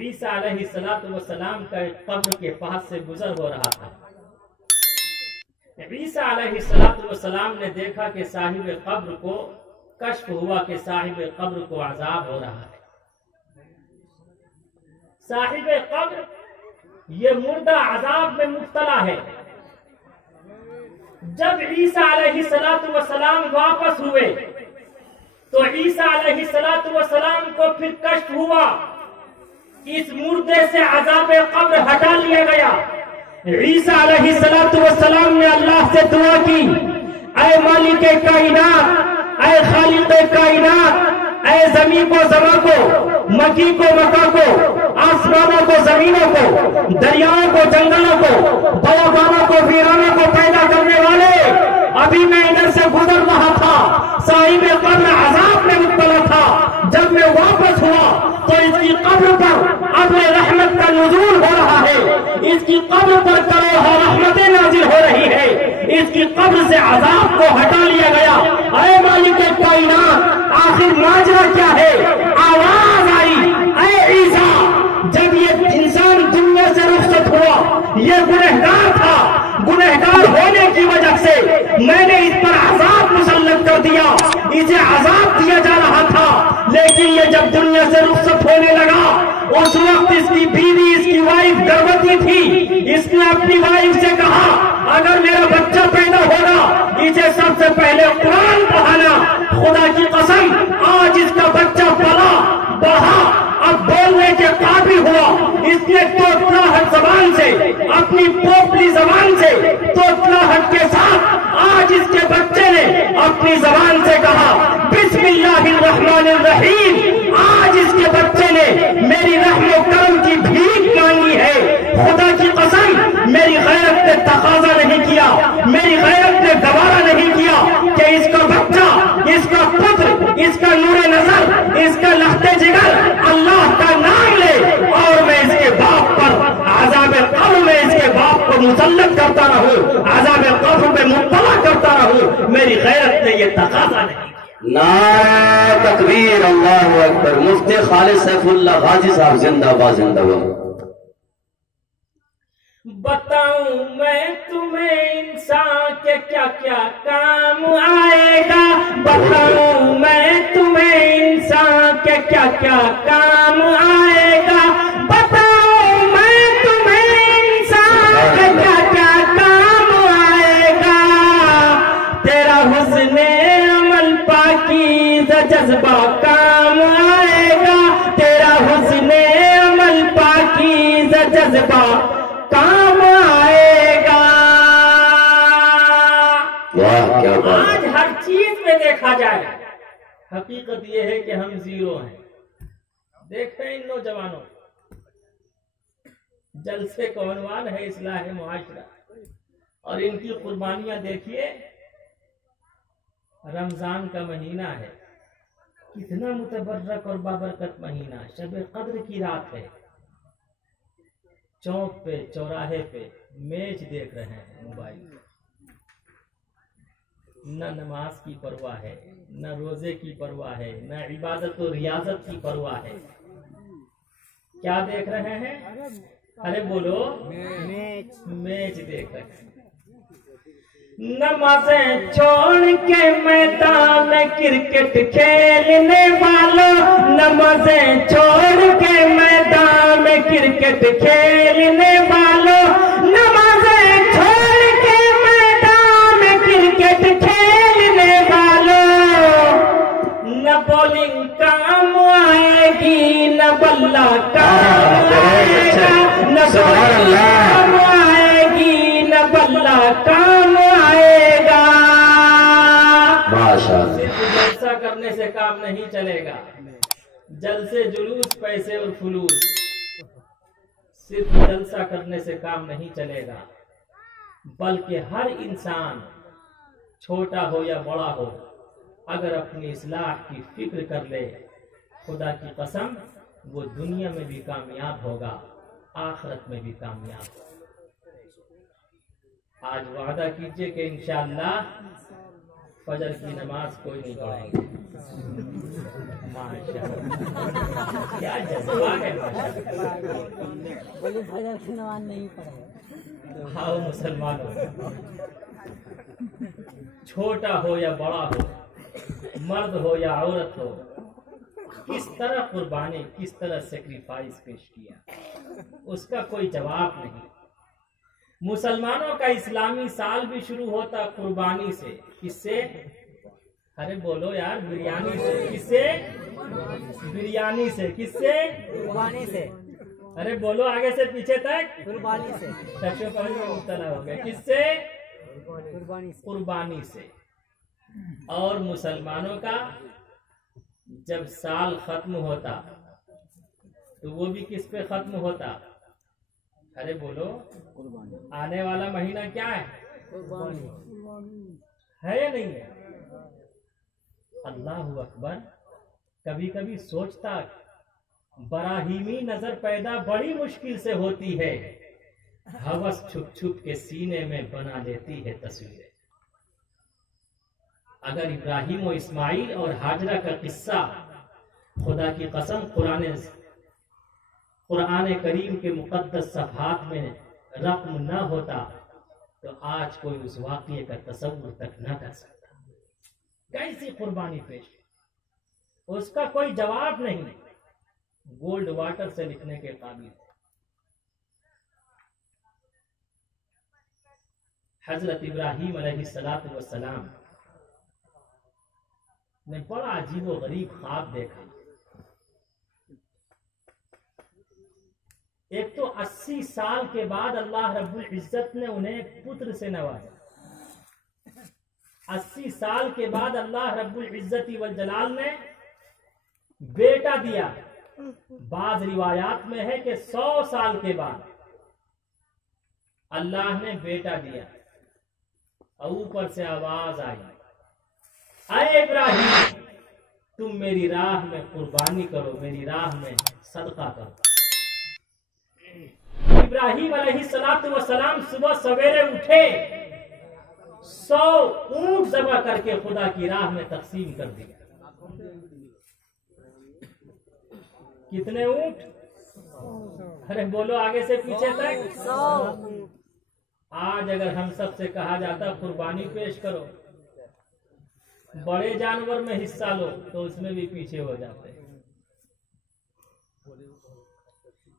عیسیٰ علیہ السلام کا ایک قبر کے پاس سے گزر ہو رہا تھا. عیسیٰ علیہ السلام نے دیکھا کہ صاحب قبر کو کشف ہوا کہ صاحب قبر کو عذاب ہو رہا ہے. صاحب قبر یہ مردہ عذاب میں مبتلا ہے. جب عیسیٰ علیہ السلام واپس ہوئے تو عیسیٰ علیہ السلام کو پھر کشف ہوا اس مردے سے عذاب قبر ہٹا لیا گیا. عیسیٰ علیہ السلام نے اللہ سے دعا کی، اے مالک کائنات، اے خالق کائنات، اے زمین کو زماں کو، مکی کو مکہ کو، آسمانوں کو زمینوں کو، دریاؤں کو جنگلوں کو، بیابانوں کو ویرانوں کو پیدا کرنے والے، ابھی میں ادھر سے گزر رہا تھا، صاحب قبر عذاب میں مبتلا تھا. جب میں واپس ہوا تو اس کی قبر پر اپنے رحمت کا نزول ہو رہا ہے، اس کی قبر پر کروڑوں رحمتیں نازل ہو رہی ہے، اس کی قبر سے عذاب کو ہٹا لیا گیا. اے مالک کائنات، آخر ماجرا کیا ہے؟ آواز آئی، اے عیسیٰ، جب یہ انسان دنیا سے رخصت ہوا یہ گنہگار تھا، گنہگار ہونے کی وجہ سے میں نے اس پر عذاب مسلط کر دیا، اسے عذاب دیا جا رہا تھا. لیکن یہ جب دنیا سے رخصت ہونے لگا اس وقت اس کی بیوی، اس کی وائف گربوتی تھی. اس نے اپنی وائف سے کہا اگر میرا بچہ پیدا ہوگا اسے سب سے پہلے قرآن پڑھانا. خدا کی قسم آج اس کا بچہ پلا بڑھا، اب بولنے کے قابل ہوا. اس نے توتلاہٹ زبان سے، اپنی پوپلی زبان سے، توتلاہٹ کے ساتھ آج اس کے بچے نے اپنی زبان سے کہا بسم اللہ الرحمن الرحیم. آج اس کے بچے نے میری رحم و کرم کی بھیک مانگی ہے. خدا کی قسم میری غیرت نے تقاضا نہیں کیا، میری غیرت نے گوارا نہیں کیا کہ اس کا بچہ، اس کا پتر، اس کا نور نظر، اس کا لخت جگر اللہ کا نام لے اور میں اس کے باپ پر عذاب قبر میں اس کے باپ کو مسلط کرتا رہوں، عذاب قبر میں مبتلا کرتا رہوں. میری غیرت نے یہ تقاضا نہیں. نعرہ تکبیر، اللہ اکبر. مفتی خالد سیف اللہ غازی صاحب زندہ باد، زندہ باد. بتاؤں میں تمہیں انسان کے کیا کیا کام آئے گا، بتاؤں میں تمہیں انسان کے کیا کیا کام آئے گا، بتاؤں میں تمہیں انسان کے کیا کیا کام آئے گا. تیرا حسن عمل پاکیزہ جذبہ کام آئے گا، تیرا حسن عمل پاکیزہ جذبہ کام آئے گا. آج ہر چیز میں دیکھا جائے حقیقت یہ ہے کہ ہم زیرو ہیں. دیکھیں ان نوجوانوں، جلسے کا عنوان ہے اصلاح معاشرہ، اور ان کی قربانیاں دیکھیے. رمضان کا مہینہ ہے، کتنا متبرک اور بابرکت مہینہ. شب قدر کی رات ہے، چوک پہ چوراہے پہ میچ دیکھ رہے ہیں موبائل. نہ نماز کی پرواہ ہے، نہ روزے کی پرواہ ہے، نہ عبادت و ریاضت کی پرواہ ہے. کیا دیکھ رہے ہیں؟ ارے بولو، میچ دیکھ رہے ہیں. نمازیں چھوڑ کے میدان میں کرکٹ کھیلنے والوں، نمازیں چھوڑ کے میدان میں کرکٹ کھیلنے والوں، نمازیں چھوڑ کے میدان میں کرکٹ کھیلنے والوں. نہ بولنگ کام آئے گی، نہ بلہ کام آئے گا، نہ بولنگ کام آئے گی، نہ بلہ کام آئے گا. صرف جلسہ کرنے سے کام نہیں چلے گا، جلسے جلوس پیسے اور فلوس، صرف جلسہ کرنے سے کام نہیں چلے گا، بلکہ ہر انسان چھوٹا ہو یا بڑا ہو اگر اپنی اصلاح کی فکر کر لے، خدا کی قسم وہ دنیا میں بھی کامیاب ہوگا، آخرت میں بھی کامیاب ہوگا. آج وعدہ کیجئے کہ انشاءاللہ فجر کی نماز کوئی نہیں پڑھیں گے. ماشاءاللہ، کیا جذبہ ہے ماشاءاللہ۔ بولے فجر کی نماز نہیں پڑھے۔ ہاں مسلمانوں، چھوٹا ہو یا بڑا ہو، مرد ہو یا عورت ہو، کس طرح قربانی، کس طرح سیکریفائس پیش کیا، اس کا کوئی جواب نہیں۔ مسلمانوں کا اسلامی سال بھی شروع ہوتا قربانی سے، کس سے؟ ارے بولو یار، بریانی سے۔ کس سے؟ بریانی سے۔ کس سے؟ قربانی سے۔ ارے بولو آگے سے پیچھے تک۔ قربانی سے۔ شخص پر مبتلا ہو گئے۔ کس سے؟ قربانی سے۔ قربانی سے۔ اور مسلمانوں کا جب سال ختم ہوتا تو وہ بھی کس پہ ختم ہوتا؟ ارے بولو، آنے والا مہینہ کیا ہے؟ ہے یا نہیں ہے؟ اللہ اکبر۔ کبھی کبھی سوچتا، براہیمی نظر پیدا بڑی مشکل سے ہوتی ہے، ہوس چھپ چھپ کے سینے میں بنا لیتی ہے تصویریں۔ اگر ابراہیم و اسماعیل اور ہاجرہ کا قصہ خدا کی قسم قرآن کریم کے مقدس صفحات میں رقم نہ ہوتا تو آج کوئی اس واقعے کا تصور تک نہ کر سکتا۔ کیسی قربانی پیش، اس کا کوئی جواب نہیں، گولڈ واٹر سے لکھنے کے قابل ہے۔ حضرت ابراہیم علیہ السلام نے بڑا عجیب و غریب خواب دیکھا۔ ایک تو 80 سال کے بعد اللہ رب العزت نے انہیں ایک پتر سے نوازا۔ 80 سال کے بعد اللہ رب العزت والجلال نے بیٹا دیا۔ بعض روایات میں ہے کہ 100 سال کے بعد اللہ نے بیٹا دیا، اور اوپر سے آواز آئی، اے ابراہیم تم میری راہ میں قربانی کرو، میری راہ میں صدقہ کرو۔ ابراہیم علیہ السلام صبح سویرے اٹھے، 100 اونٹ ذبح کر کے خدا کی راہ میں تقسیم کر دیا۔ کتنے اونٹ؟ ارے بولو آگے سے پیچھے تک۔ 100۔ آج اگر ہم سب سے کہا جاتا قربانی پیش کرو، بڑے جانور میں حصہ لو، تو اس میں بھی پیچھے ہو جاتے۔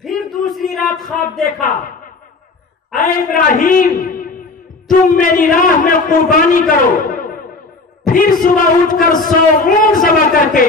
پھر دوسری رات خواب دیکھا، اے ابراہیم تم میری راہ میں قربانی کرو۔ پھر صبح اٹھ کر 100 اونٹ ذبح کر کے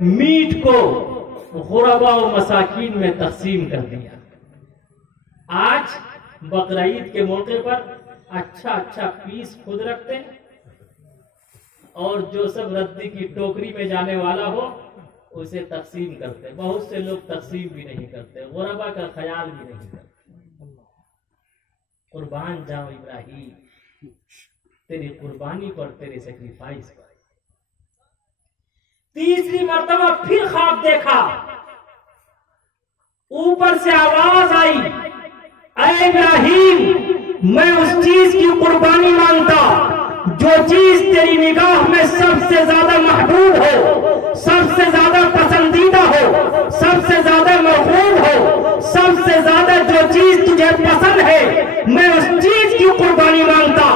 میٹ کو غربا و مساکین میں تقسیم کر دیا۔ آج بقرعید کے موقع پر اچھا پیس خود رکھتے ہیں، اور جو سب ردی کی ٹوکری میں جانے والا ہو اسے تقسیم کرتے۔ بہت سے لوگ تقسیم بھی نہیں کرتے، غربا کا خیال بھی نہیں کرتے۔ قربان جاؤ ابراہیم، تیری قربانی پر، تیرے سیکریفائس پر۔ تیسری مرتبہ پھر خواب دیکھا، اوپر سے آواز آئی، اے ابراہیم میں اس چیز کی قربانی مانگتا جو چیز تیری نگاہ میں سب سے زیادہ محبوب ہو، سب سے زیادہ پسندیدہ ہو، سب سے زیادہ محبوب ہو، سب سے زیادہ جو چیز تجھے پسند ہے، میں اس چیز کی قربانی مانگتا۔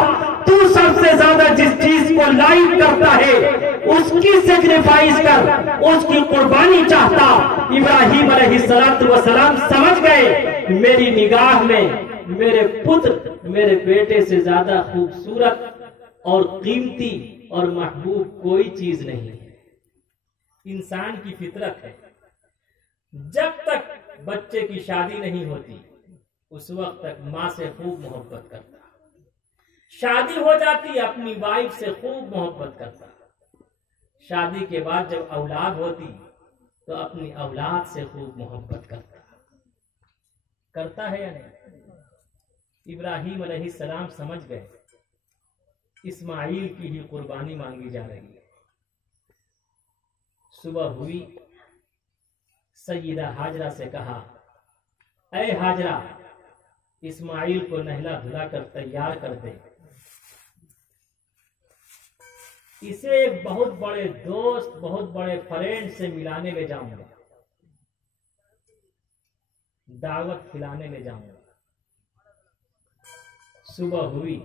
تو سب سے زیادہ جس چیز کو لائک کرتا ہے اس کی سیکریفائس کر، اس کی قربانی چاہتا۔ ابراہیم علیہ السلام سمجھ گئے میری نگاہ میں میرے پتر، میرے بیٹے سے زیادہ خوبصورت اور قیمتی اور محبوب کوئی چیز نہیں ہے۔ انسان کی فطرت ہے، جب تک بچے کی شادی نہیں ہوتی اس وقت تک ماں سے خوب محبت کرتا، شادی ہو جاتی اپنی وائف سے خوب محبت کرتا، شادی کے بعد جب اولاد ہوتی تو اپنی اولاد سے خوب محبت کرتا ہے یا نہیں؟ ابراہیم علیہ السلام سمجھ گئے اسماعیل کی ہی قربانی مانگی جا رہی ہے۔ صبح ہوئی، سیدہ ہاجرہ سے کہا، اے ہاجرہ اسماعیل کو نہلا دھلا کر تیار کر دے۔ اسے ایک بہت بڑے دوست بہت بڑے فرینڈ سے ملانے لے جاؤں گا، دعوت کھلانے لے جاؤں گا۔ صبح ہوئی،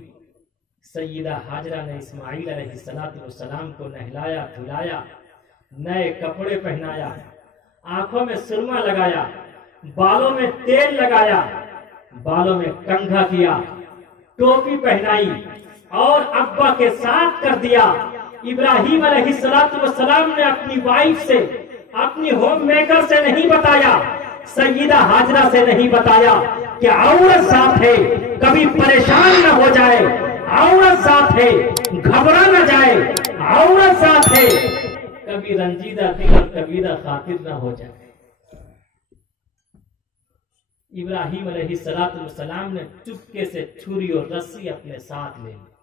سیدہ حاجرہ نے اسماعیل علیہ السلام کو نہلایا دھلایا، نئے کپڑے پہنایا، آنکھوں میں سرما لگایا، بالوں میں تیل لگایا، بالوں میں کنگھا کیا، ٹوپی پہنائی اور ابا کے ساتھ کر دیا۔ ابراہیم علیہ السلام نے اپنی وائف سے، اپنی ہوم میکر سے نہیں بتایا، سیدہ حاجرہ سے نہیں بتایا کہ عورت ساتھ ہے کبھی پریشان نہ ہو جائے، عورت ساتھ ہے گھبرا نہ جائے، عورت ساتھ ہے کبھی رنجیدہ دل اور کبیرہ خاطر نہ ہو جائے۔ ابراہیم علیہ السلام نے چپکے سے چھری اور رسی اپنے ساتھ لے لی۔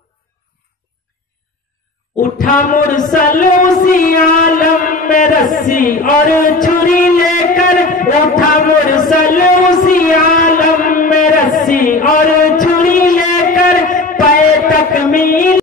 اٹھا مرسل اسی عالم میں رسی اور چھری لے کر، اٹھا